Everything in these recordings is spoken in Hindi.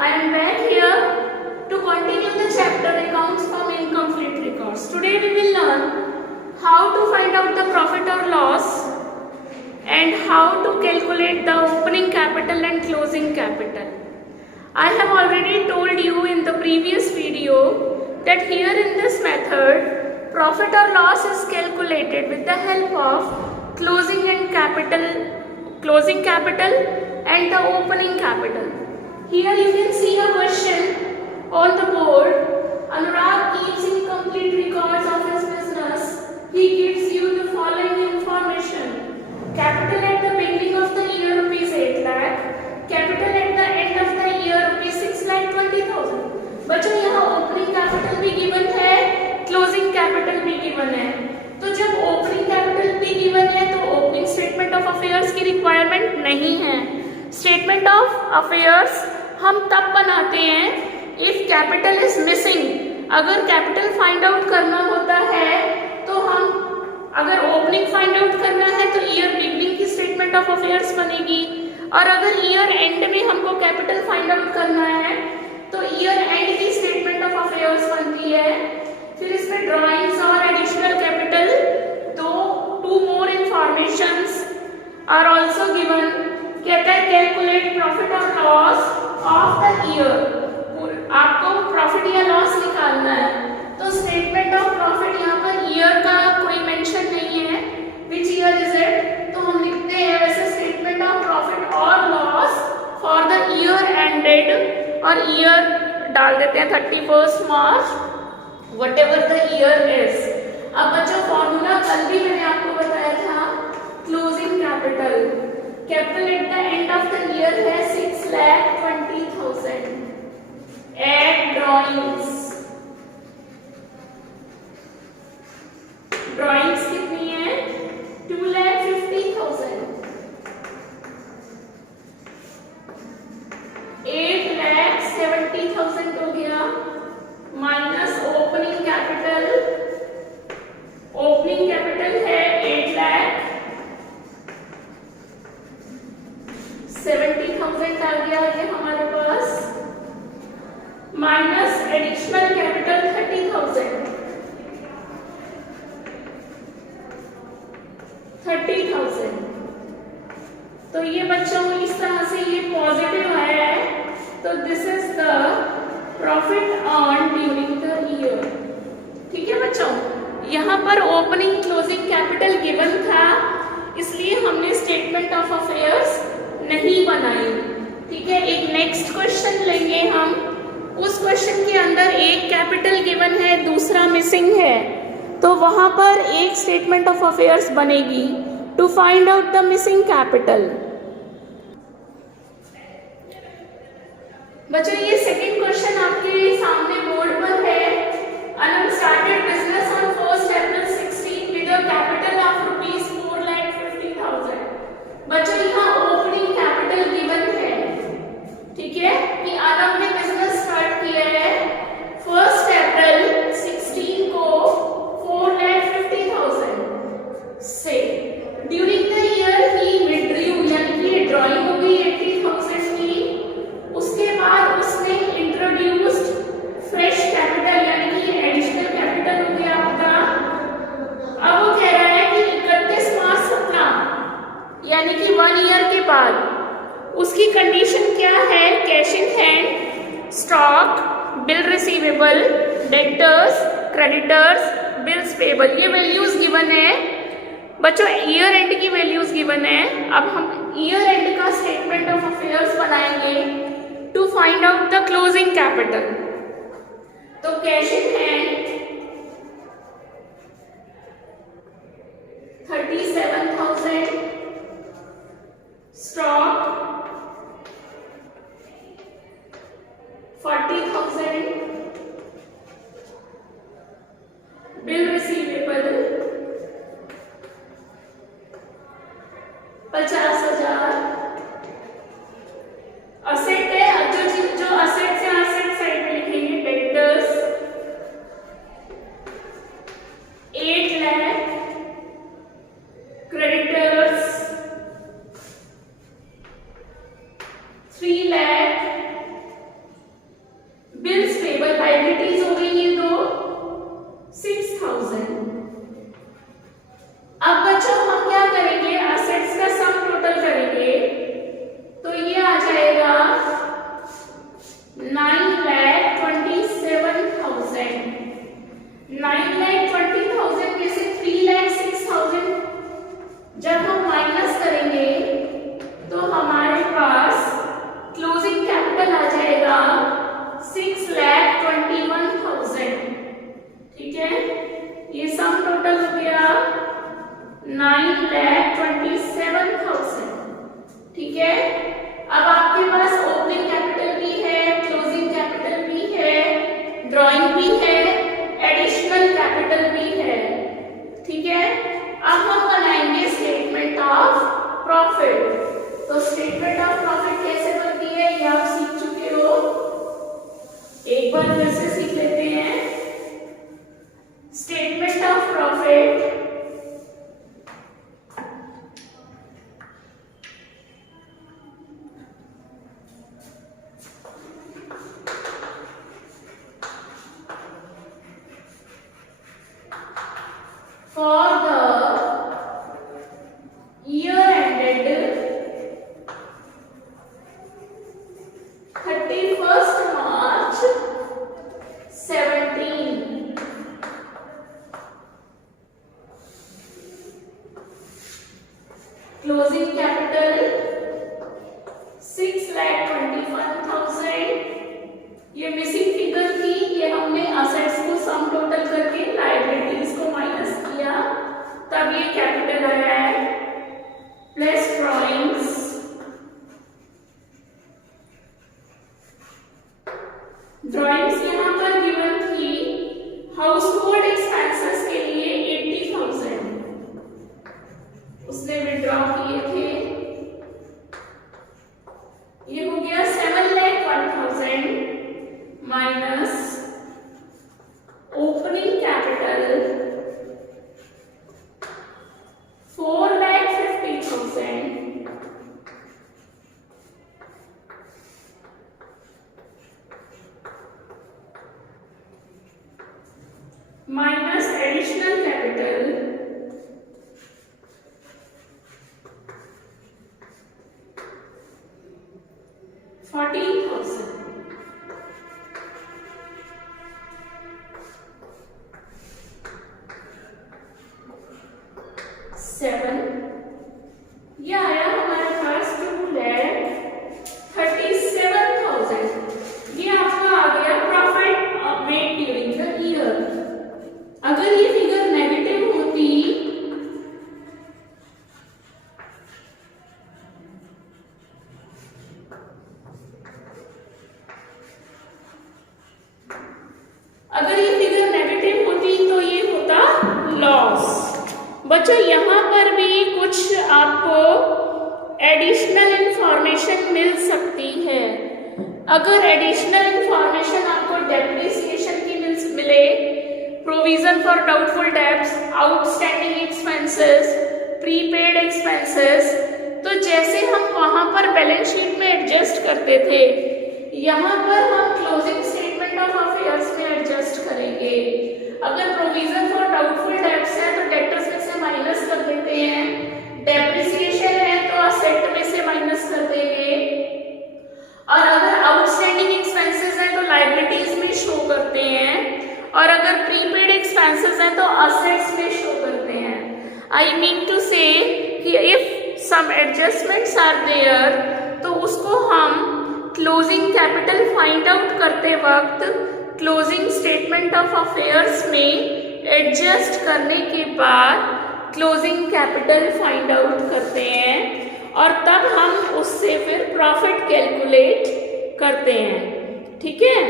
I am back here to continue the chapter accounts from incomplete records. Today we will learn how to find out the profit or loss and how to calculate the opening capital and closing capital. I have already told you in the previous video that here in this method profit or loss is calculated with the help of closing capital and the opening capital. Here you can see a question on the board. Anurag keeps incomplete records of his business. He gives you the following information. Capital at the beginning of the year rupees 8 lakh. Capital at the end of the year rupees 6,20,000. बच्चों यहाँ ओपनिंग कैपिटल भी गिवन है, क्लोजिंग कैपिटल भी गिवन है. तो जब ओपनिंग कैपिटल भी गिवन है तो ओपनिंग स्टेटमेंट ऑफ अफेयर्स की रिक्वायरमेंट नहीं है. स्टेटमेंट ऑफ अफेयर्स हम तब बनाते हैं इफ कैपिटल इज मिसिंग. अगर कैपिटल फाइंड आउट करना होता है तो हम, अगर ओपनिंग फाइंड आउट करना है तो ईयर बिगनिंग की स्टेटमेंट ऑफ अफेयर्स बनेगी, और अगर ईयर एंड में हमको कैपिटल फाइंड आउट करना है तो ईयर एंड की स्टेटमेंट ऑफ अफेयर्स बनती है. फिर इसमें ड्राइंग्स और additional capital, two more informations are also given. कहता है कैलकुलेट प्रॉफिट और लॉस ऑफ द ईयर. आपको प्रॉफिट या लॉस निकालना है तो स्टेटमेंट ऑफ प्रॉफिट, यहाँ पर ईयर का कोई मेंशन नहीं है, विच ईयर इज इट, तो हम लिखते हैं वैसे स्टेटमेंट ऑफ प्रॉफिट और loss for the year ended, और ईयर डाल देते हैं 31 March whatever the year is. अब बच्चों फॉर्मूला कल भी मैंने आपको बताया था, closing capital. Capital at the end of the year है 6,20,000. एड ड्राइंग्स कितनी है? 2,50,000. 8,70,000 हो गया, minus opening capital. Opening capital है 8,70,000 आ गया ये हमारे पास, माइनस एडिशनल कैपिटल 30,000. तो ये बच्चों इस तरह से ये पॉजिटिव आया है, तो this is the profit earn during the year. ठीक है बच्चों, यहाँ पर ओपनिंग क्लोजिंग कैपिटल गिवन था इसलिए हमने स्टेटमेंट ऑफ अफेयर्स नहीं बनाई. ठीक है, एक नेक्स्ट क्वेश्चन लेंगे हम. उस क्वेश्चन के अंदर एक कैपिटल गिवन है, दूसरा मिसिंग है, तो वहां पर एक स्टेटमेंट ऑफ अफेयर्स बनेगी to find out the missing capital. बच्चों ये सेकंड क्वेश्चन आपके सामने बोर्ड पर है. Anant started business on 1st April 16 with a capital of rupees 4,50,000. बच्चों यहाँ ओपनिंग कैपिटल गिवन है. ठीक है, कि अनंत ने बिजनेस स्टार्ट किया है 1st April 16 को 4,50,000 से. During the year he withdrew, यानी कि ड्रॉइंग हो गई 80,000 की. उसके बाद उसने इंट्रोड्यूस्ड फ्रेश कैपिटल, यानी कि एडिशनल कैपिटल हो गया आपका. अब वो कह रहा है कि 31 मार्च 17 यानी कि 1 ईयर के बाद उसकी कंडीशन क्या है? Cash in hand, stock, bill receivable, debtors, creditors, bills payable, ये वैल्यूज गिवन है. बच्चों ईयर एंड की वैल्यूज गिवन है. अब हम ईयर एंड का स्टेटमेंट ऑफ अफेयर्स बनाएंगे to find out the closing capital. तो cash in hand 37,000, stock 40,000, bill receivable 50,000. Asset है, जो असेट से असेट साइड में लिखेंगे डेटर्स 8 लाख. 9,27,000। ठीक है, अब आपके पास ओपनिंग कैपिटल भी है, क्लोजिंग कैपिटल भी है, ड्राइंग भी है, एडिशनल कैपिटल भी है। ठीक है, अब हम बनाएंगे स्टेटमेंट ऑफ प्रॉफिट। तो स्टेटमेंट ऑफ प्रॉफिट कैसे बनती है ये आप सीख चुके हो, एक बार फिर से सीख लेते हैं। Statement of profit for the year ended 31st March 17. Closing capital 6,21,000। ये मिसिंग फिगर थी, ये हमने असेट्स को सम टोटल करके लायबिलिटीज को माइनस किया, तब ये कैपिटल आया है। प्लस ड्राइंग्स, ड्राइंग्स यहाँ पर गिवन थी हाउस होल्ड एक्सपेंसेस के लिए 80,000 उसने विड्रॉ किए थे। ये हो गया 7,01,000 minus opening capital 4,50,000 minus additional capital 14,000। ये आया हमारे पास 2,37,000। ये आपका आ गया profit made during the year. अगर ये फिगर नेगेटिव होती तो ये होता लॉस। बच्चों यहाँ पर भी कुछ आपको एडिशनल इंफॉर्मेशन मिल सकती है। अगर एडिशनल इंफॉर्मेशन आपको डेप्रिसिएशन की मिले, provision for doubtful debts, outstanding expenses, prepaid expenses, तो जैसे हम वहां पर बैलेंस शीट में एडजस्ट करते थे, यहाँ पर हम क्लोजिंग स्टेटमेंट ऑफ अफेयर्स में एडजस्ट करेंगे। अगर प्रोविजन फॉर डाउटफुल डेब्ट्स है तो डेब्टर्स में से माइनस कर देते हैं, डेप्रिसिएशन है तो असेट में से माइनस कर देंगे, और अगर आउटस्टैंडिंग एक्सपेंसेस है तो लायबिलिटीज में शो करते हैं, और अगर प्रीपेड एक्सपेंसेस हैं तो असेट्स में शो करते हैं। आई मीन टू से कि if some adjustments are there तो उसको हम क्लोजिंग कैपिटल फाइंड आउट करते वक्त क्लोजिंग स्टेटमेंट ऑफ अफेयर्स में एडजस्ट करने के बाद क्लोजिंग कैपिटल फाइंड आउट करते हैं, और तब हम उससे फिर प्रॉफिट कैलकुलेट करते हैं। ठीक है,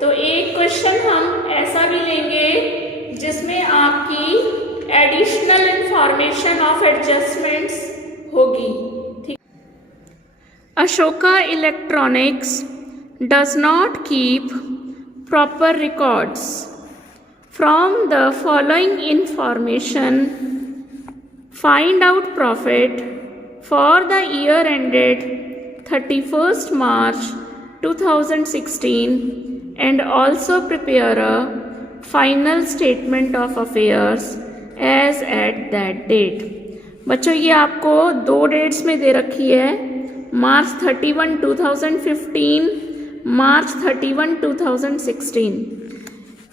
तो एक क्वेश्चन हम ऐसा भी लेंगे जिसमें आपकी एडिशनल इंफॉर्मेशन ऑफ एडजस्टमेंट्स होगी। ठीक, Ashoka electronics does not keep proper records. From the following information, find out profit for the year ended 31st March 2016 and also prepare a final statement of affairs as at that date. बच्चों ये आपको दो डेट्स में दे रखी है, मार्च 31, 2015, मार्च 31, 2016।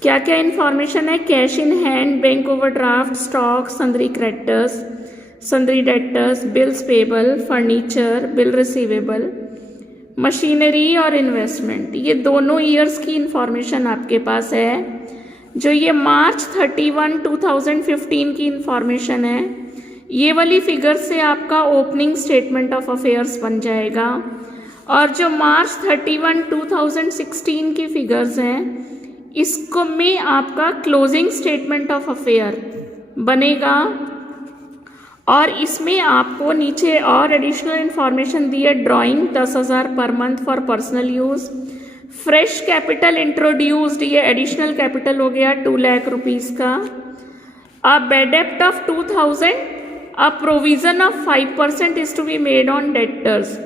क्या क्या इंफॉर्मेशन है? Cash in hand, bank overdraft, stock, sundry creditors, sundry debtors, bills payable, furniture, bill receivable, machinery और इन्वेस्टमेंट। ये दोनों ईयर्स की इंफॉर्मेशन आपके पास है। जो ये मार्च 31, 2015 की इंफॉर्मेशन है, ये वाली फिगर से आपका ओपनिंग स्टेटमेंट ऑफ अफेयर्स बन जाएगा। और जो मार्च 31, 2016 की फिगर्स हैं, इसको में आपका क्लोजिंग स्टेटमेंट ऑफ अफेयर बनेगा। और इसमें आपको नीचे और एडिशनल इंफॉर्मेशन दी है। ड्राइंग 10,000 पर month for personal use. Fresh capital introduced, ये एडिशनल कैपिटल हो गया 2 लाख रुपीज़ का। अ बेड डेप्ट of 2000, a provision of 5% is to be made on debtors.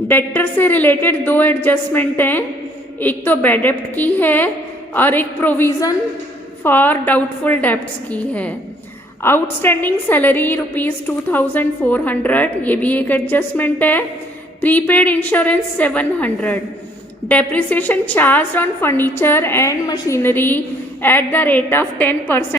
Debtor से रिलेटेड 2 एडजस्टमेंट हैं, एक तो बेड डेप्ट की है और एक प्रोविजन फॉर डाउटफुल डेप्ट्स की है। आउटस्टैंडिंग सैलरी ₹2400, ये भी एक एडजस्टमेंट है। Prepaid insurance 700। Depreciation charge on furniture and machinery at the rate of 10%